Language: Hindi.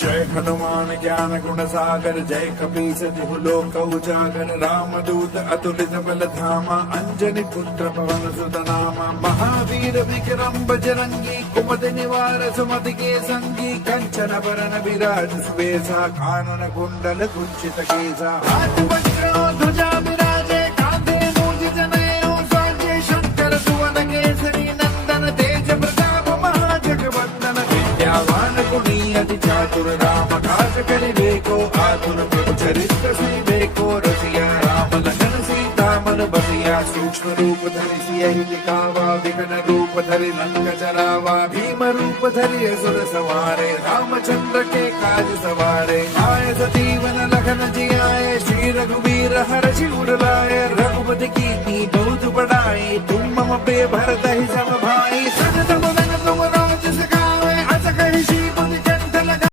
जय हनुमान ज्ञान गुण सागर जय कपीस तिहु लोक उजागर रामदूत अतुलित बल धामा अंजनी पुत्र पवन सुत नामा महावीर विक्रम बजरंगी कुमति निवार सुमति के संगी कंचन बरन विराज सुबेसा कानन कुंडल कुंचित केसा हाथ वज्र ध्वजा विराजे कांधे मूर्ज जनेऊ साजे शंकर सुवन केसरी नंदन तेज प्रताप महाजगवंदन विद्यावान गुणी अति चातुर राम काज करिबेको आतुर प्रभु चरित्र सुनिबेको रसिया राम लखन सीता मन बसिया सूक्ष्म रूप धरि सियहि दिखावा विकट रूप धरि लंक जरावा भीम रूप धरि असुर सवारे रामचंद्र के काज सवारे आए सतीवन लखन जियाए श्री रघुवीर हरषि उर लाए रघुपति कीन्ही बहुत बड़ाई तुम मम पे भरत ही